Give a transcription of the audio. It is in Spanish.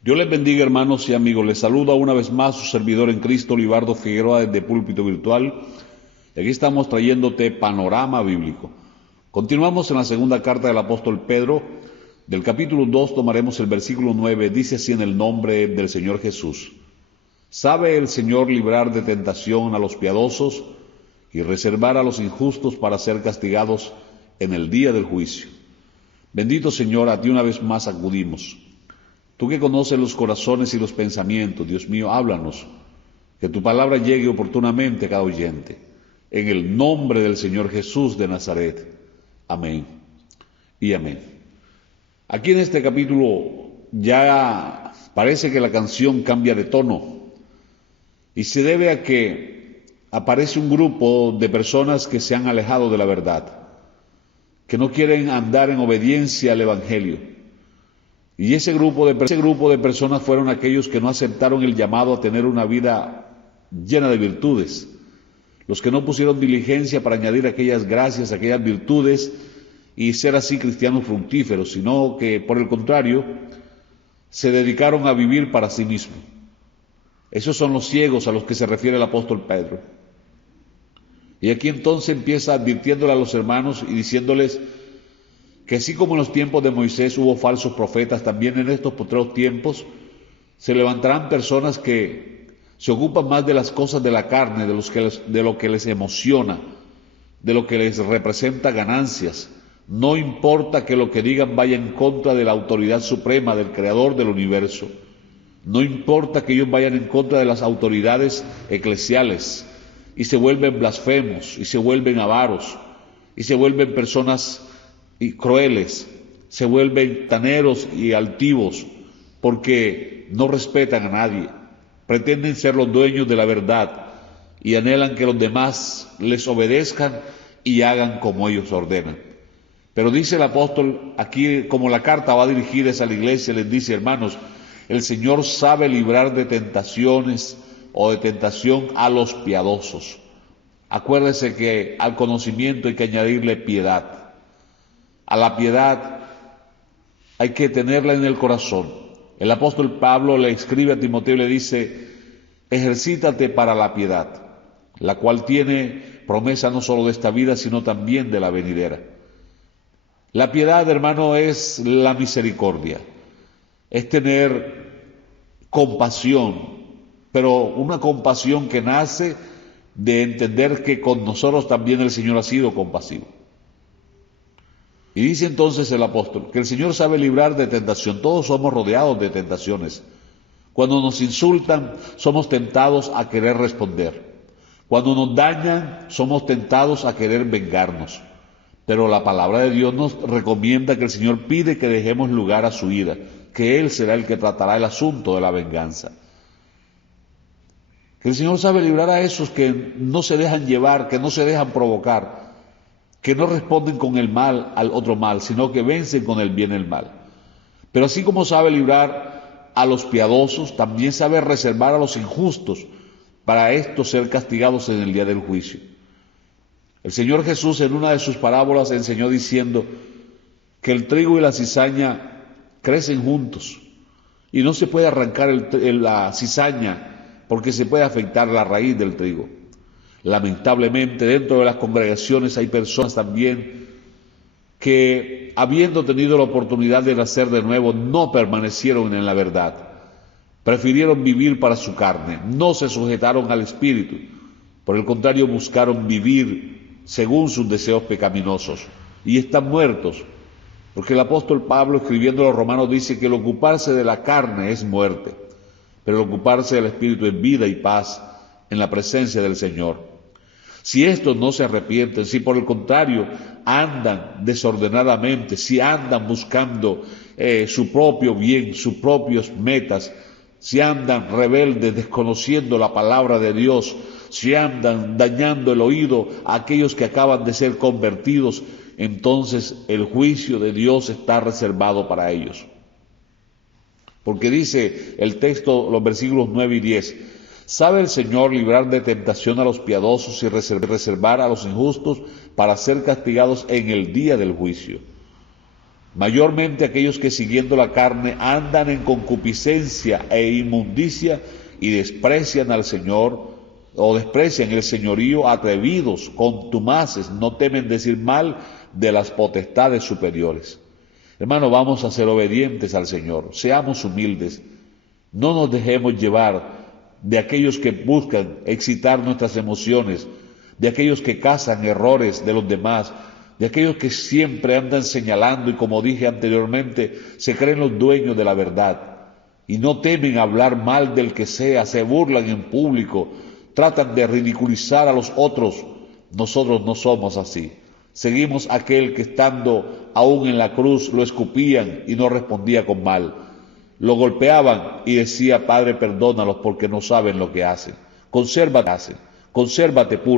Dios les bendiga, hermanos y amigos. Les saluda una vez más su servidor en Cristo, Libardo Figueroa, desde Púlpito Virtual. Y aquí estamos trayéndote panorama bíblico. Continuamos en la segunda carta del apóstol Pedro. Del capítulo 2 tomaremos el versículo 9. Dice así en el nombre del Señor Jesús: ¿Sabe el Señor librar de tentación a los piadosos y reservar a los injustos para ser castigados en el día del juicio? Bendito Señor, a ti una vez más acudimos. Tú que conoces los corazones y los pensamientos, Dios mío, háblanos, que tu palabra llegue oportunamente a cada oyente. En el nombre del Señor Jesús de Nazaret. Amén y amén. Aquí en este capítulo ya parece que la canción cambia de tono y se debe a que aparece un grupo de personas que se han alejado de la verdad, que no quieren andar en obediencia al Evangelio. Y ese grupo de personas fueron aquellos que no aceptaron el llamado a tener una vida llena de virtudes, los que no pusieron diligencia para añadir aquellas gracias, aquellas virtudes y ser así cristianos fructíferos, sino que por el contrario se dedicaron a vivir para sí mismos. Esos son los ciegos a los que se refiere el apóstol Pedro. Y aquí entonces empieza advirtiéndole a los hermanos y diciéndoles que así como en los tiempos de Moisés hubo falsos profetas, también en estos postreros tiempos se levantarán personas que se ocupan más de las cosas de la carne, de lo que les emociona, de lo que les representa ganancias. No importa que lo que digan vaya en contra de la autoridad suprema del Creador del universo. No importa que ellos vayan en contra de las autoridades eclesiales y se vuelven blasfemos y se vuelven avaros y se vuelven personas y crueles, se vuelven taneros y altivos porque no respetan a nadie, pretenden ser los dueños de la verdad y anhelan que los demás les obedezcan y hagan como ellos ordenan. Pero dice el apóstol, aquí como la carta va dirigida a la iglesia, les dice: hermanos, el Señor sabe librar de tentaciones o de tentación a los piadosos. Acuérdese que al conocimiento hay que añadirle piedad. A la piedad hay que tenerla en el corazón. El apóstol Pablo le escribe a Timoteo y le dice: ejercítate para la piedad, la cual tiene promesa no solo de esta vida, sino también de la venidera. La piedad, hermano, es la misericordia, es tener compasión, pero una compasión que nace de entender que con nosotros también el Señor ha sido compasivo. Y dice entonces el apóstol que el Señor sabe librar de tentación. Todos somos rodeados de tentaciones. Cuando nos insultan, somos tentados a querer responder. Cuando nos dañan, somos tentados a querer vengarnos. Pero la palabra de Dios nos recomienda que el Señor pide que dejemos lugar a su ira, que Él será el que tratará el asunto de la venganza. Que el Señor sabe librar a esos que no se dejan llevar, que no se dejan provocar, que no responden con el mal al otro mal, sino que vencen con el bien el mal. Pero así como sabe librar a los piadosos, también sabe reservar a los injustos para estos ser castigados en el día del juicio. El Señor Jesús en una de sus parábolas enseñó diciendo que el trigo y la cizaña crecen juntos y no se puede arrancar la cizaña porque se puede afectar la raíz del trigo. Lamentablemente dentro de las congregaciones hay personas también que, habiendo tenido la oportunidad de nacer de nuevo, no permanecieron en la verdad, prefirieron vivir para su carne, no se sujetaron al Espíritu, por el contrario buscaron vivir según sus deseos pecaminosos y están muertos, porque el apóstol Pablo, escribiendo a los romanos, dice que el ocuparse de la carne es muerte, pero el ocuparse del Espíritu es vida y paz en la presencia del Señor. Si estos no se arrepienten, si por el contrario andan desordenadamente, si andan buscando su propio bien, sus propias metas, si andan rebeldes, desconociendo la palabra de Dios, si andan dañando el oído a aquellos que acaban de ser convertidos, entonces el juicio de Dios está reservado para ellos. Porque dice el texto, los versículos 9 y 10, ¿sabe el Señor librar de tentación a los piadosos y reservar a los injustos para ser castigados en el día del juicio? mayormente aquellos que siguiendo la carne andan en concupiscencia e inmundicia y desprecian al Señor, o desprecian el señorío, atrevidos, contumaces, no temen decir mal de las potestades superiores. Hermano, vamos a ser obedientes al Señor, seamos humildes, no nos dejemos llevar de aquellos que buscan excitar nuestras emociones, de aquellos que cazan errores de los demás, de aquellos que siempre andan señalando y, como dije anteriormente, se creen los dueños de la verdad y no temen hablar mal del que sea, se burlan en público, tratan de ridiculizar a los otros. Nosotros no somos así. Seguimos a aquel que estando aún en la cruz lo escupían y no respondía con mal. Lo golpeaban y decía: Padre, perdónalos porque no saben lo que hacen. Consérvate puro.